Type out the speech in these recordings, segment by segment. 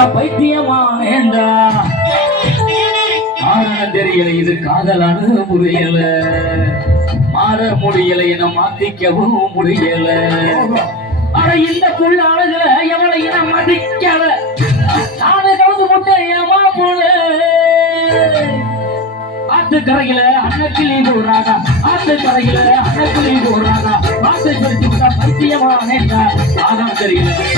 பைத்தியமானேண்டா. காரணம் தெரியல இது காதல் முடியல மாற முடியல என மாத்திக்கவும் முடியல. ஆனா இந்த புள்ள அழகுல எவளை இன மதிக்கல நானு கவுந்து முட்டை ஏமா போல ஆத்து கரையில அன்னக்கிளி போடுறாங்க ஆத்து கரையில அன்னக்கிளி போடுறாங்க ஆத்து சொல்லி விட்டா பைத்தியமா காரணம் தெரியல தெரியல.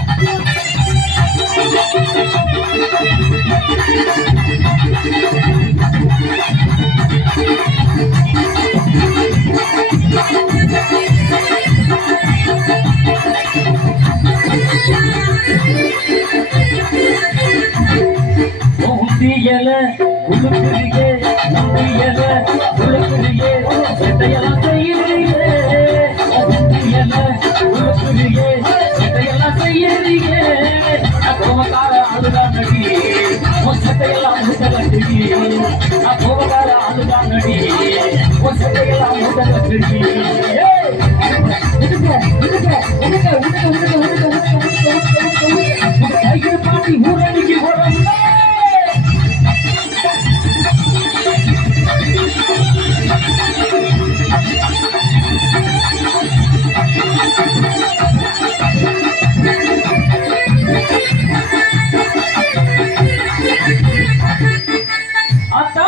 புத்தியல உழுக்குறியே புத்தியல உழுக்குறியே எதையெல்லாம் செய்யறியே புத்தியல உழுக்குறியே எதையெல்லாம் செய்யறியே கோபக்கார அழுதா நடி மொசத்தையெல்லாம் முதலடி கோபக்கார அழுதா நடி மொசத்தையெல்லாம் முதலடி பாட்டி ஊரணி